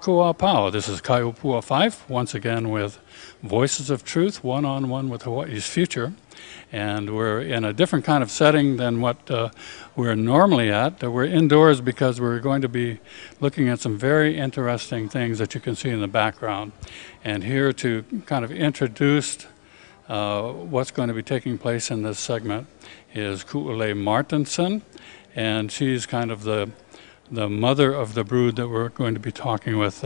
Makua Pao. This is Kaiopua 5, once again with Voices of Truth, one-on-one with Hawaii's future. And we're in a different kind of setting than what we're normally at. We're indoors because we're going to be looking at some very interesting things that you can see in the background. And here to kind of introduce what's going to be taking place in this segment is ulei Martinson, and she's kind of the mother of the brood that we're going to be talking with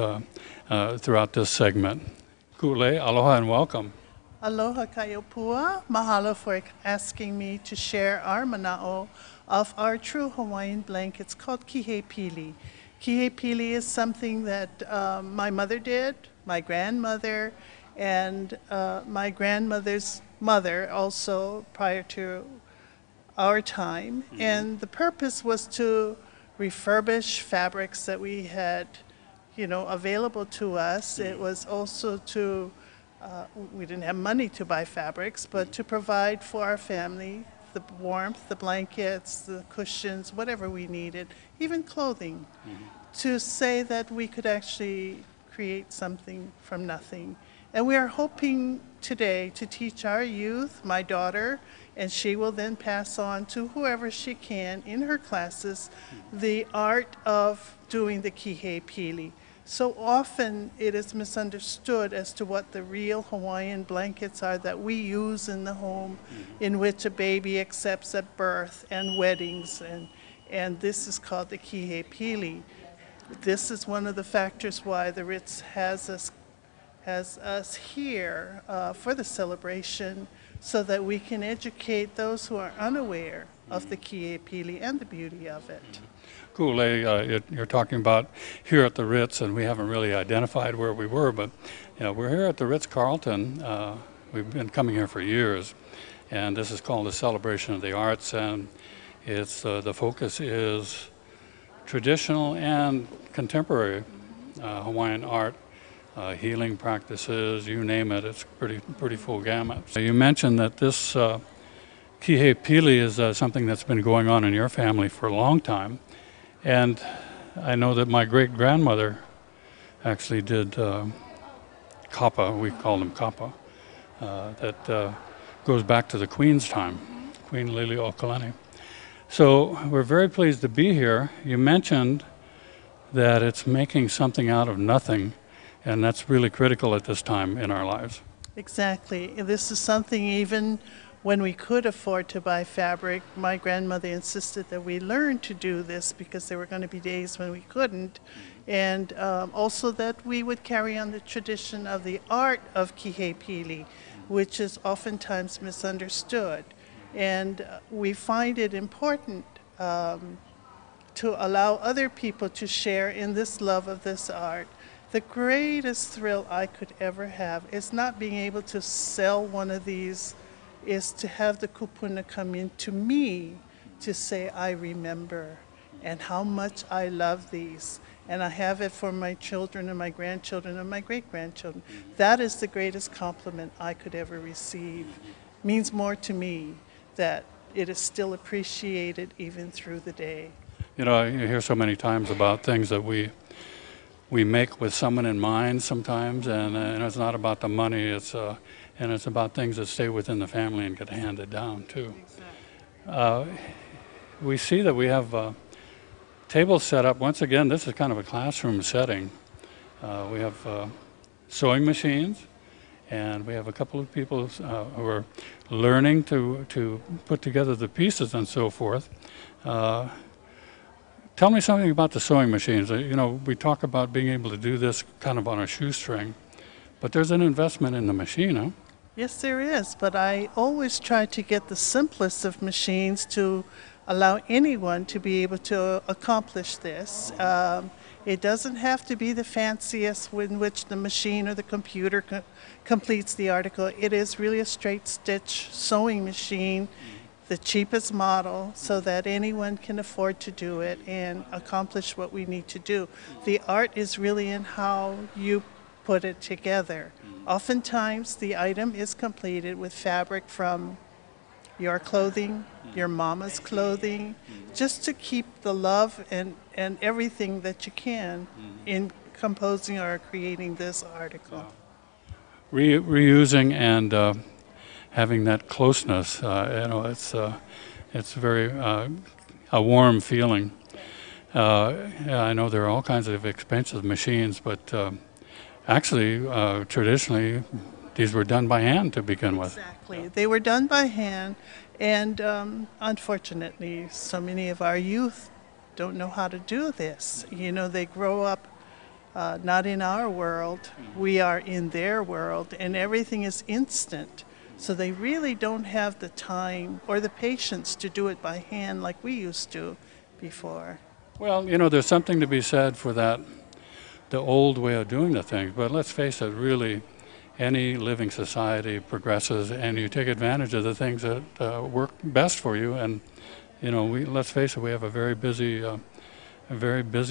throughout this segment. Ulei, aloha and welcome. Aloha Kaiopua. Mahalo for asking me to share our mana'o of our true Hawaiian blankets called Kīpīli. Kīpīli is something that my mother did, my grandmother, and my grandmother's mother also prior to our time. And the purpose was to refurbish fabrics that we had, available to us. It was also to we didn't have money to buy fabrics, but to provide for our family the warmth, the blankets, the cushions, whatever we needed, even clothing, to say that we could actually create something from nothing. And we are hoping today to teach our youth, my daughter, and she will then pass on to whoever she can in her classes, the art of doing the Kīpīli. So often it is misunderstood as to what the real Hawaiian blankets are that we use in the home, in which a baby accepts at birth and weddings, and this is called the Kīpīli. This is one of the factors why the Ritz has us here for the celebration, so that we can educate those who are unaware of the Kīpīli and the beauty of it. Ulei, you're talking about here at the Ritz, and we haven't really identified where we were, but we're here at the Ritz-Carlton. We've been coming here for years, and this is called the Celebration of the Arts, and it's the focus is traditional and contemporary Hawaiian art, healing practices, you name it. It's pretty full gamut. So you mentioned that this Kīpīli is something that's been going on in your family for a long time. And I know that my great-grandmother actually did kapa, we call them kapa, that goes back to the Queen's time, Queen Liliuokalani. So we're very pleased to be here. You mentioned that it's making something out of nothing, and that's really critical at this time in our lives. Exactly. This is something even when we could afford to buy fabric, my grandmother insisted that we learn to do this because there were going to be days when we couldn't. And also that we would carry on the tradition of the art of Kīpīli, which is oftentimes misunderstood. And we find it important to allow other people to share in this love of this art. The greatest thrill I could ever have is not being able to sell one of these, is to have the kupuna come in to me to say, I remember, and how much I love these. And I have it for my children and my grandchildren and my great-grandchildren. That is the greatest compliment I could ever receive. It means more to me that it is still appreciated even through the day. You know, you hear so many times about things that we make with someone in mind sometimes, and it's not about the money, and it's about things that stay within the family and get handed down too. Exactly. We see that we have tables set up. Once again, this is kind of a classroom setting. We have sewing machines, and we have a couple of people who are learning to put together the pieces and so forth. Tell me something about the sewing machines. We talk about being able to do this kind of on a shoestring, but there's an investment in the machine, huh? Yes, there is, but I always try to get the simplest of machines to allow anyone to be able to accomplish this. It doesn't have to be the fanciest in which the machine or the computer completes the article. It is really a straight stitch sewing machine, the cheapest model, so that anyone can afford to do it and accomplish what we need to do. The art is really in how you put it together. Oftentimes, the item is completed with fabric from your clothing, your mama's clothing, just to keep the love and everything that you can in composing or creating this article. Reusing and having that closeness, it's very a warm feeling. I know there are all kinds of expensive machines, but actually, traditionally, these were done by hand to begin with. Exactly. They were done by hand, and unfortunately, so many of our youth don't know how to do this. You know, they grow up not in our world, we are in their world, and everything is instant. So they really don't have the time or the patience to do it by hand like we used to before. Well, you know, there's something to be said for that, the old way of doing the things, but let's face it, really, any living society progresses and you take advantage of the things that work best for you. And, you know, let's face it, we have a very busy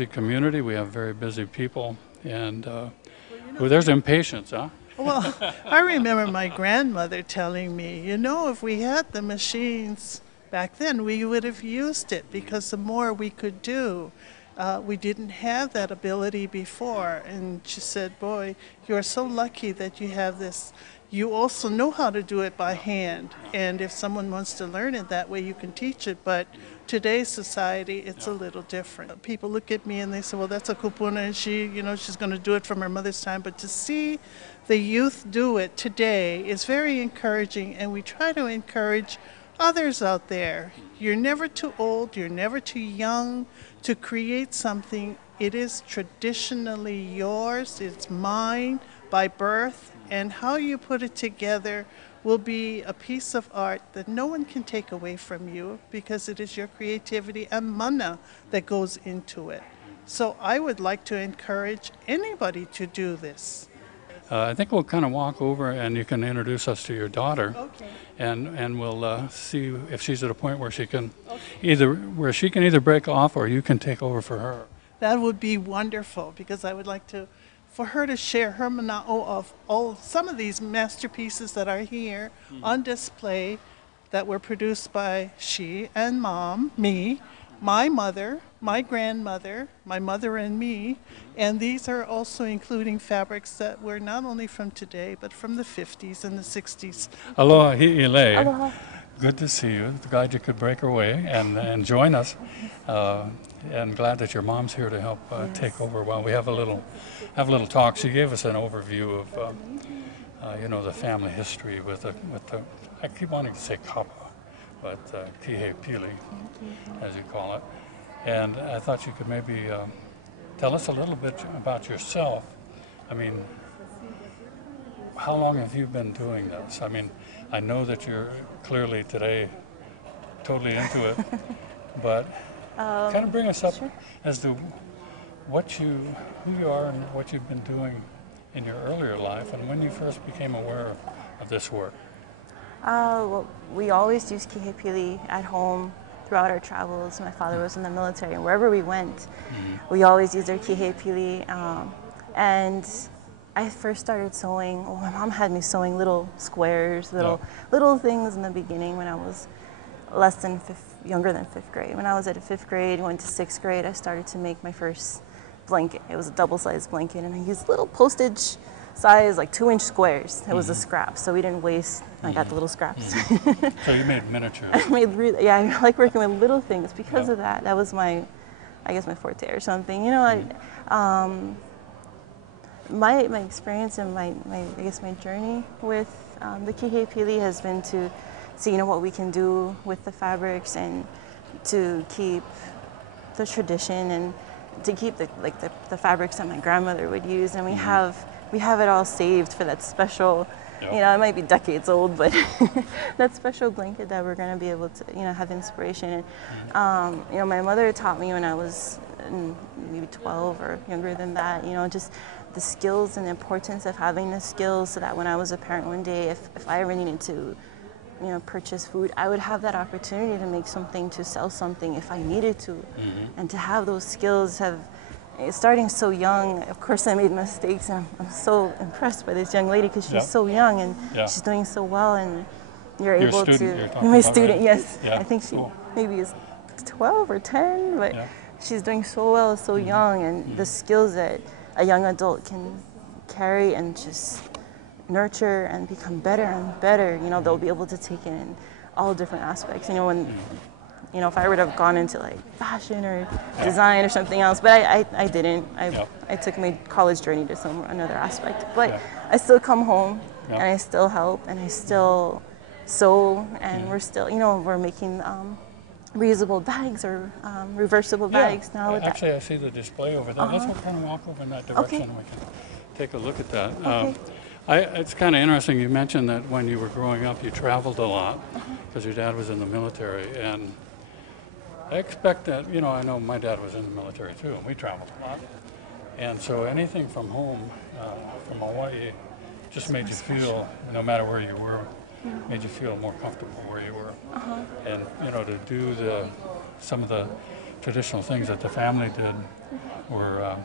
community, we have very busy people, and well, there's impatience, huh? Well, I remember my grandmother telling me, you know, if we had the machines back then, we would have used it because the more we could do. We didn't have that ability before. And she said, boy, you're so lucky that you have this. You also know how to do it by hand. And if someone wants to learn it that way, you can teach it. But today's society, it's a little different. People look at me and they say, well, that's a kupuna, and she's going to do it from her mother's time. But to see the youth do it today is very encouraging, and we try to encourage others out there. You're never too old, you're never too young to create something. It is traditionally yours, it's mine by birth, and how you put it together will be a piece of art that no one can take away from you because it is your creativity and mana that goes into it. So I would like to encourage anybody to do this. I think we'll kind of walk over and you can introduce us to your daughter. Okay. And we'll see if she's at a point where she can either break off or you can take over for her. That would be wonderful because I would like for her to share her mana'o of some of these masterpieces that are here on display that were produced by she and mom, me, my mother, my grandmother, my mother and me, and these are also including fabrics that were not only from today, but from the 50s and the 60s. Aloha, ilei. Aloha. Good to see you. Glad you could break away and join us. And glad that your mom's here to help take over while we have a little talk. She gave us an overview of the family history with the I keep wanting to say kapa, but Kīpīli, as you call it. And I thought you could maybe tell us a little bit about yourself. I mean, how long have you been doing this? I mean, I know that you're clearly today totally into it, but kind of bring us up as to who you are and what you've been doing in your earlier life and when you first became aware of this work. Well, we always used Kīpīli at home throughout our travels. My father was in the military, and wherever we went, we always used our Kīpīli. And I first started sewing. Well, my mom had me sewing little squares, little things in the beginning when I was younger than fifth grade. When I was at 5th grade, went to 6th grade, I started to make my first blanket. It was a double-sized blanket, and I used little postage size, like 2-inch squares. It was a scrap, so we didn't waste. I got the little scraps. So you made miniatures. I like working with little things because of that. That was my forte or something. You know, my experience and my journey with the Kīpīli has been to see what we can do with the fabrics and to keep the tradition and to keep the fabrics that my grandmother would use, and we have it all saved for that special, it might be decades old, but that special blanket that we're going to be able to, have inspiration. And, my mother taught me when I was maybe 12 or younger than that, just the skills and the importance of having the skills so that when I was a parent one day, if I ever needed to, purchase food, I would have that opportunity to make something, to sell something if I needed to. And to have those skills starting so young. Of course I made mistakes, and I'm so impressed by this young lady because she's so young and she's doing so well, and you're able to, my student, yes. Yeah. I think she maybe is 12 or 10, but she's doing so well so young, and the skills that a young adult can carry and just nurture and become better and better, you know, they'll be able to take it in all different aspects. You know, when, you know, if I would have gone into like fashion or design or something else, but I didn't. I took my college journey to another aspect. But I still come home and I still help and I still sew and we're still, you know, we're making reusable bags or reversible bags now. With actually, I see the display over there. Let's kind of walk over in that direction and we can take a look at that. It's kind of interesting. You mentioned that when you were growing up, you traveled a lot because your dad was in the military. And I expect that, you know, I know my dad was in the military too, and we traveled a lot. And so anything from home, from Hawaii, just made you feel, no matter where you were, made you feel more comfortable where you were. And, you know, to do some of the traditional things that the family did were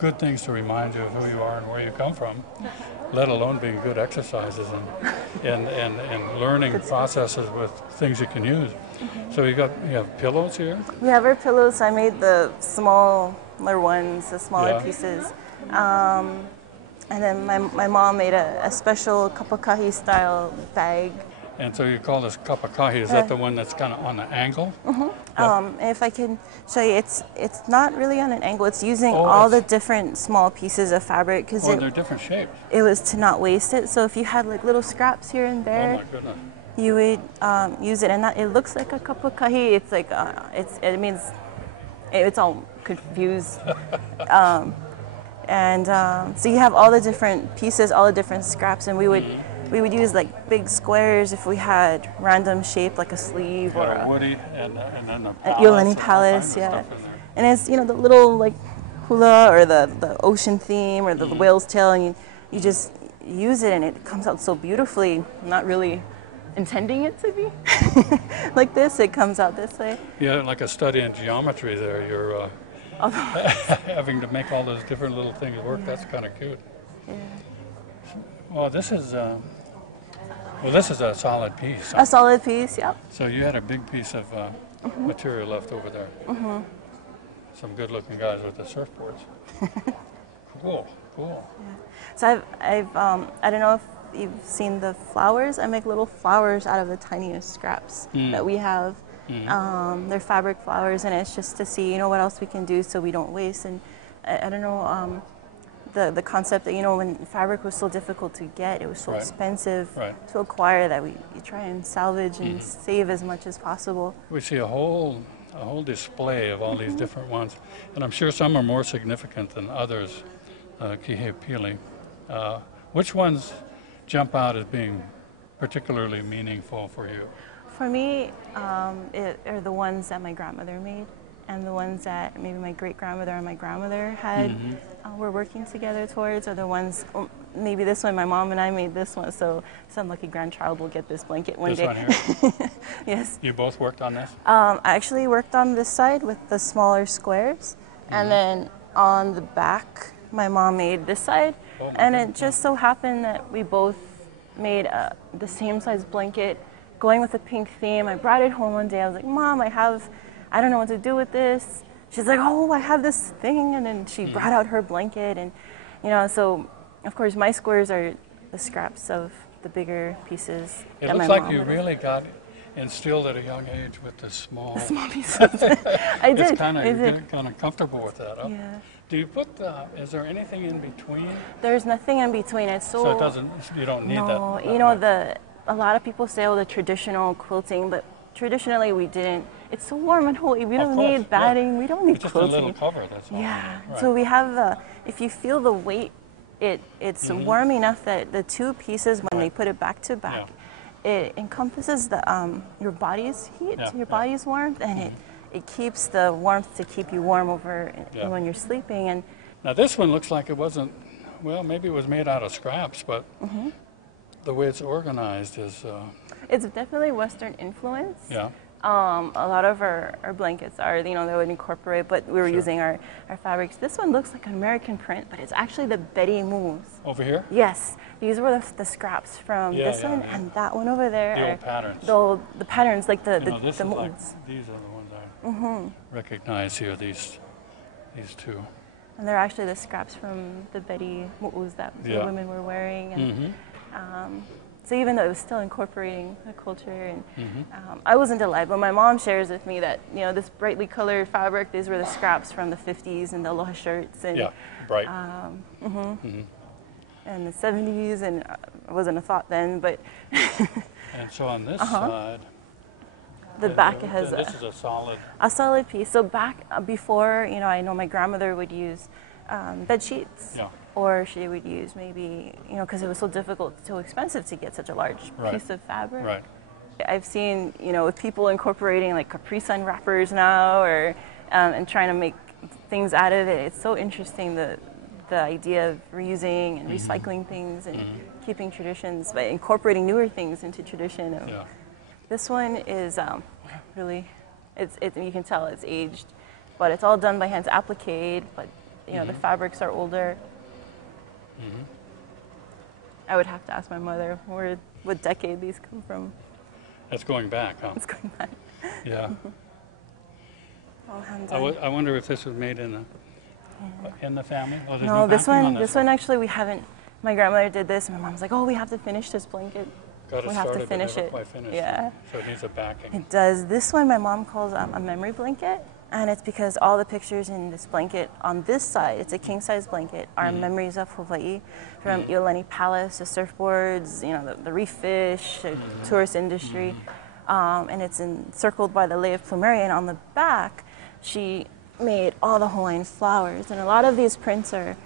good things to remind you of who you are and where you come from, let alone being good exercises and learning processes with things you can use. So you have pillows here? We have our pillows. I made the smaller ones, the smaller pieces. And then my mom made a special kapakahi style bag. And so you call this kapakahi, is that the one that's kind of on an angle? If I can show you, it's not really on an angle. It's using all the different small pieces of fabric because they're different shapes. It was to not waste it. So if you had like little scraps here and there, oh my goodness, you would use it, and it looks like a kapakahi. It's like it means it's all confused. So you have all the different pieces, all the different scraps, and we would use like big squares if we had random shape like a sleeve or a woody and then a Iolani palace, and it's, you know, the little like hula or the ocean theme or the whale's tail, and you just use it and it comes out so beautifully. Not really intending it to be like this, it comes out this way. Yeah, like a study in geometry there. You're having to make all those different little things work. That's kind of cute. Yeah. Well, this is a solid piece. A solid piece, yeah. So you had a big piece of material left over there. Some good-looking guys with the surfboards. Cool. Yeah. So I don't know if you've seen the flowers. I make little flowers out of the tiniest scraps that we have. They're fabric flowers, and it's just to see, you know, what else we can do so we don't waste. And I don't know, the concept that, you know, when fabric was so difficult to get, it was so expensive to acquire, that you try and salvage and save as much as possible. We see a whole display of all these different ones, and I'm sure some are more significant than others. Kīpīli. Which ones jump out as being particularly meaningful for you? For me, are the ones that my grandmother made, and the ones that maybe my great-grandmother and my grandmother had were working together towards, are the ones, maybe this one, my mom and I made this one, so some lucky grandchild will get this blanket one day. This one here? Yes. You both worked on this? I actually worked on this side with the smaller squares, and then on the back, my mom made this side, and it just so happened that we both made the same size blanket, going with a pink theme. I brought it home one day. I was like, Mom, I don't know what to do with this. She's like, oh, I have this thing. And then she brought out her blanket. And, you know, so, of course, my squares are the scraps of the bigger pieces. It looks like you really got instilled at a young age with the small pieces. I did. You're kind of comfortable with that, huh? Yeah. Do you put is there anything in between? There's nothing in between. It's so you don't need that. No, you know, a lot of people say, oh, the traditional quilting, but traditionally we didn't. It's so warm in Hawaii. We don't need batting. We don't need just quilting. Just a little cover, that's all. Yeah. Right. So we have if you feel the weight, it's warm enough that the two pieces, when they put it back to back, it encompasses your body's heat, your body's warmth, and it keeps the warmth to keep you warm over when you're sleeping. And now this one looks like it wasn't, well, maybe it was made out of scraps, but the way it's organized is... It's definitely Western influence. Yeah. A lot of our blankets are, you know, they would incorporate, but we were using our fabrics. This one looks like an American print, but it's actually the Betty Moos. Over here? Yes. These were the scraps from this one, and that one over there. The old patterns. The patterns, like the moons. Like, these are the ones I recognize here, these two. And they're actually the scraps from the bedi mu'uz that the Yeah. women were wearing. And, Mm-hmm. so even though it was still incorporating the culture, and Mm-hmm. I wasn't alive, but my mom shares with me that, you know, this brightly colored fabric, these were the scraps from the 50s and the aloha shirts and Yeah, bright. and the 70s, and it wasn't a thought then, but And so on this side, the back has this is a solid. a solid piece. So back before, you know, I know my grandmother would use bed sheets. Yeah. Or she would use maybe, you know, because it was so difficult, so expensive to get such a large Right. piece of fabric. Right. I've seen, you know, with people incorporating like Capri Sun wrappers now, or and trying to make things out of it. It's so interesting, the idea of reusing and recycling things and keeping traditions, but incorporating newer things into tradition. Yeah. This one is really, you can tell it's aged, but it's all done by hand, appliqué, but you know the fabrics are older. I would have to ask my mother what decade these come from. That's going back, huh? It's going back. Yeah. All hands I on. I wonder if this was made in the family. Oh, there's No, this backing one, on this one actually we haven't. My grandmother did this, and my mom's like, "Oh, we have to finish this blanket. Got it we have started, to but finish never it." quite finished. Yeah, So it needs a backing. it does. This one my mom calls a memory blanket, and it's because all the pictures in this blanket on this side, it's a king size blanket, are memories of Hawaii, from Ilei Palace, the surfboards, you know, the reef fish, the tourist industry, and it's encircled by the lei of plumeria. And on the back, she made all the Hawaiian flowers, and a lot of these prints are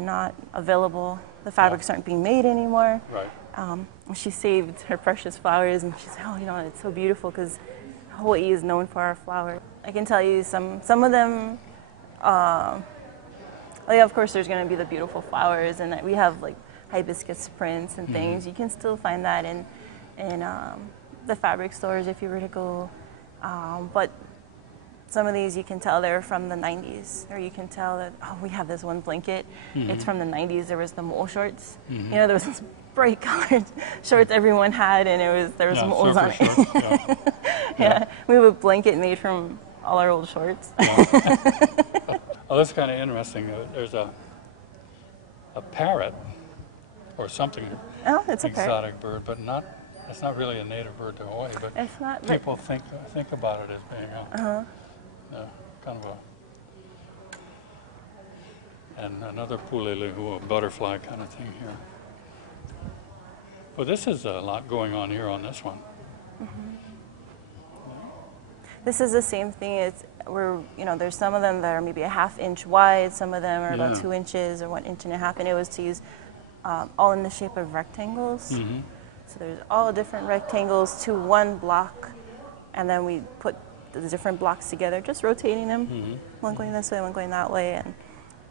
not available. The fabrics aren't being made anymore. Right. She saved her precious flowers, and she said, "Oh, you know, it's so beautiful because Hawaii is known for our flowers." I can tell you some of them. Oh yeah, of course, there's going to be the beautiful flowers, and we have like hibiscus prints and things. You can still find that in the fabric stores if you were to go, but some of these you can tell they're from the 90s, or you can tell that, oh, we have this one blanket, it's from the 90s. There was the mo'o shorts. You know, there was this bright colored shorts everyone had, and there was mo'os on it. Shorts, yeah. Yeah, we have a blanket made from all our old shorts. Oh, that's kind of interesting. There's a parrot or something Oh, it's a parrot. exotic bird, but it's not really a native bird to Hawaii. But It's not. But people think about it as being kind of and another pulelehua, a butterfly kind of thing here. Well, this is a lot going on here on this one. this is the same thing. There's some of them that are maybe a ½ inch wide. Some of them are about 2 inches or 1.5 inches, and it was to use all in the shape of rectangles. So there's all different rectangles to one block, and then we put the different blocks together, just rotating them, one going this way, one going that way. And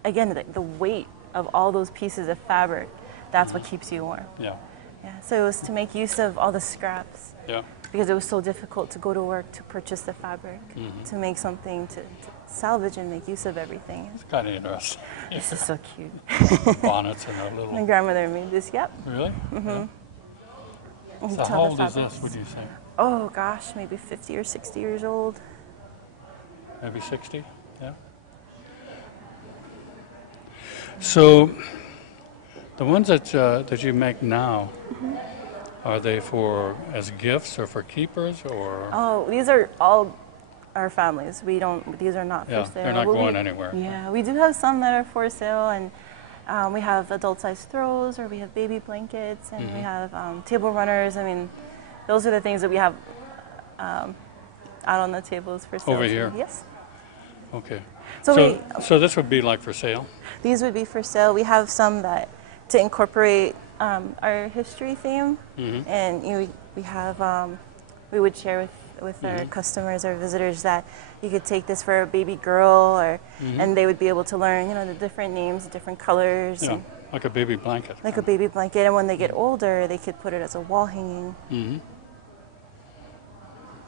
again, the weight of all those pieces of fabric, that's what keeps you warm. Yeah. Yeah. So it was to make use of all the scraps, Yeah. because it was so difficult to go to work to purchase the fabric, to make something to salvage and make use of everything. It's kind of interesting. This is so cute. Bonnets and a My little. grandmother made this. Yep. Really? Yeah. You So can how tell the old is fabrics. this, would you say? Oh gosh, maybe 50 or 60 years old. Maybe 60? Yeah. So the ones that you make now, are they as gifts or for keepers or? Oh, these are all our families. These are not Yeah, for sale. they're not Well, going anywhere. Yeah, we do have some that are for sale, and we have adult-sized throws, or we have baby blankets, and we have table runners. I mean, those are the things that we have out on the tables for sale. Over here? Yes. Okay. So So this would be like for sale? these would be for sale. We have some that to incorporate our history theme, and we have we would share with our customers or visitors that you could take this for a baby girl, and they would be able to learn, the different names, the different colors, Yeah, like a baby blanket. like a baby blanket. And when they get older, they could put it as a wall hanging.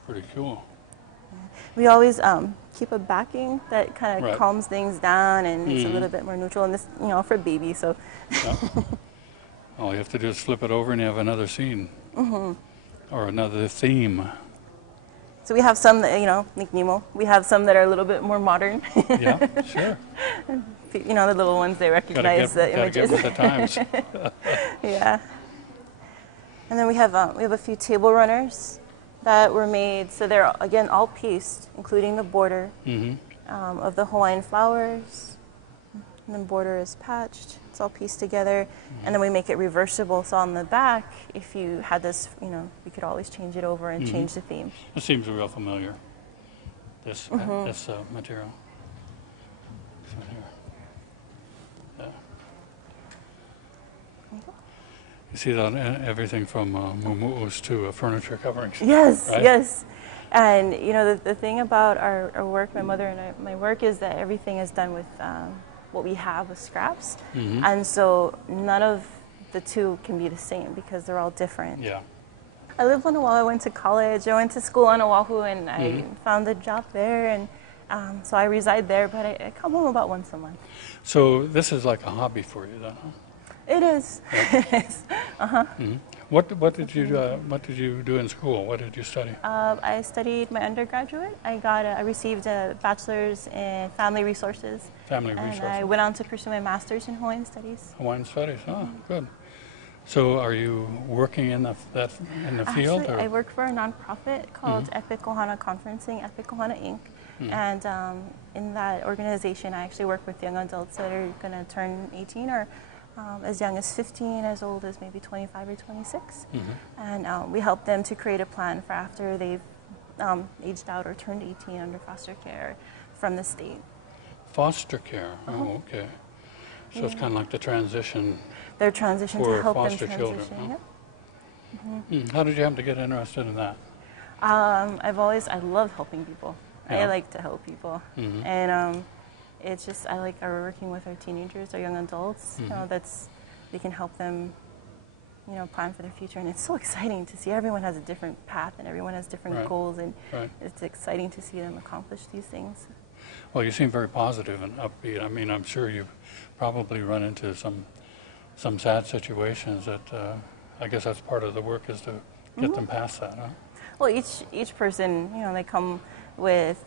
Pretty cool. We always keep a backing that kind of Right. calms things down, and it's a little bit more neutral. And this, for baby, so. Yeah. All you have to do is flip it over and you have another scene or another theme. So we have some that, you know, like Nemo. We have some that are a little bit more modern. Yeah, sure. You know, the little ones, they recognize the Gotta images. get with the times. Yeah. And then we have a few table runners that were made. So they're, again, all pieced, including the border of the Hawaiian flowers. And then border is patched. It's all pieced together. And then we make it reversible. So on the back, if you had this, you know, we could always change it over and change the theme. It seems real familiar, this material. So here. Yeah. You see that everything from mumu'us to furniture coverings. Yes, right? yes. And, you know, the thing about our work, my mother and my work, is that everything is done with what we have with scraps. And so none of the two can be the same because they're all different. Yeah. I lived on Oahu. I went to college. I went to school on Oahu, and I found a job there. And so I reside there, but I come home about once a month. So this is like a hobby for you, then, huh? It is. Yeah. What did you do in school? What did you study? I studied my undergraduate. I received a bachelor's in family resources. Family resources. And I went on to pursue my master's in Hawaiian studies. Hawaiian studies. Oh, good. So are you working in the field? Actually, Or? I work for a nonprofit called Epic Ohana Conferencing, Epic Ohana Inc. And in that organization, I actually work with young adults that are going to turn 18 or as young as 15, as old as maybe 25 or 26. And we help them to create a plan for after they've aged out or turned 18 under foster care from the state. Foster care. Oh, okay. So it's kind of like the transition. Their transition For to help them foster transition. children, huh? Yep. How did you happen to get interested in that? I love helping people. Yeah. I like to help people. And it's just, I like working with our teenagers, our young adults. You know, we can help them, you know, plan for their future. And it's so exciting to see everyone has a different path and everyone has different goals. And it's exciting to see them accomplish these things. Well, you seem very positive and upbeat. I mean, I'm sure you've probably run into some sad situations that I guess that's part of the work, is to get them past that, huh? Well, each person, you know, they come with,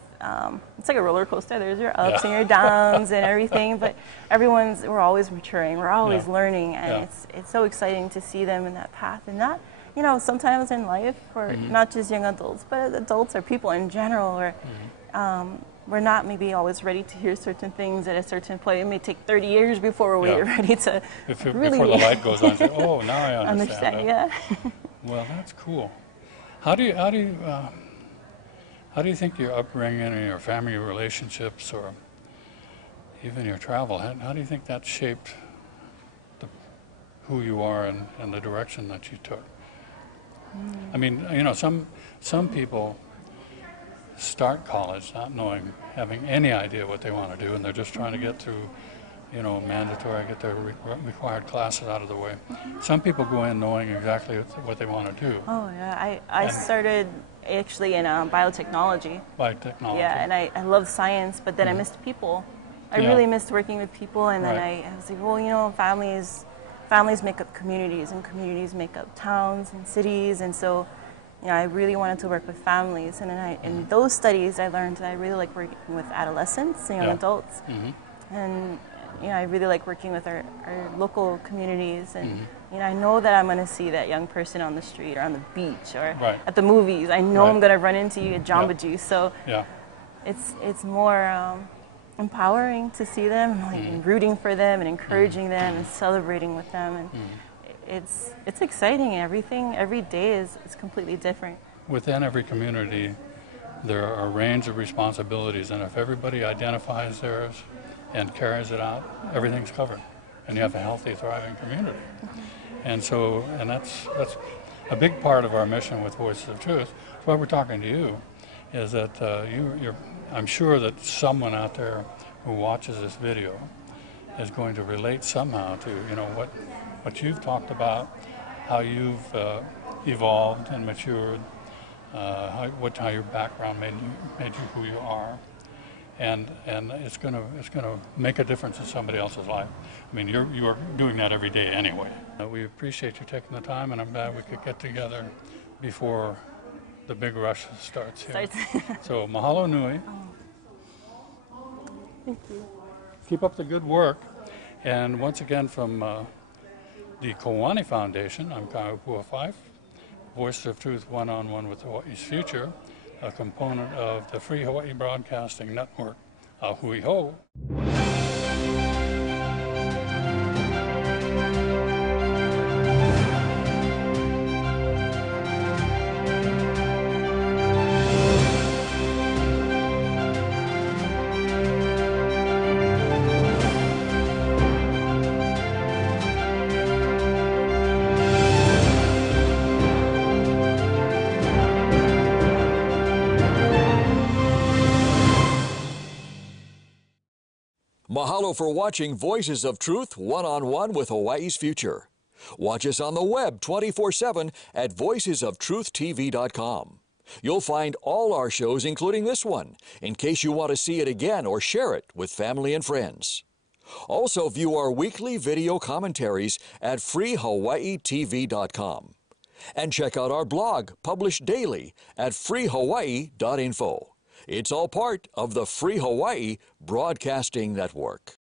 it's like a roller coaster. There's your ups and your downs and everything, but we're always maturing. We're always learning, and it's so exciting to see them in that path. And that, you know, sometimes in life, for not just young adults, but adults or people in general, or we're not maybe always ready to hear certain things at a certain point. It may take 30 years before we're ready to really... Before the light goes on, say, oh, now I understand. Yeah. Well, that's cool. How do you think your upbringing and your family relationships, or even your travel, how do you think that shaped who you are and the direction that you took? I mean, you know, some people start college not knowing, having any idea what they want to do, and they're just trying to get through, you know, mandatory, get their required classes out of the way. Some people go in knowing exactly what they want to do. Oh, yeah. I started actually in biotechnology. Biotechnology. Yeah, and I love science, but then I missed people. I really missed working with people, and then I was like, well, you know, families make up communities, and communities make up towns and cities, and so, you know, I really wanted to work with families, and then in those studies I learned that I really like working with adolescents and young adults, and you know, I really like working with our local communities, and you know, I know that I'm going to see that young person on the street or on the beach or at the movies. I know I'm going to run into you at Jamba Juice, so it's more empowering to see them, like, and rooting for them and encouraging them and celebrating with them, and it's exciting. Every day is completely different. Within every community, there are a range of responsibilities, and if everybody identifies theirs and carries it out, everything's covered, and you have a healthy, thriving community. And so, and that's a big part of our mission with Voices of Truth. That's why we're talking to you, is that I'm sure that someone out there who watches this video is going to relate somehow to, you know, what you've talked about, how you've evolved and matured, how your background made you who you are, and it's gonna make a difference in somebody else's life. I mean, you're doing that every day anyway. We appreciate you taking the time, and I'm glad we could get together before the big rush starts here. Starts. So mahalo nui. Thank you. Keep up the good work. And once again from the Kawani Foundation, I'm Kaiopua Fife, Voice of Truth One-on-One with Hawaii's Future, a component of the Free Hawaii Broadcasting Network. Hui ho. Mahalo for watching Voices of Truth One-on-One with Hawaii's Future. Watch us on the web 24/7 at voicesoftruth.tv.com. You'll find all our shows, including this one, in case you want to see it again or share it with family and friends. Also view our weekly video commentaries at freehawaiitv.com. And check out our blog, published daily, at freehawaii.info. It's all part of the Free Hawaii Broadcasting Network.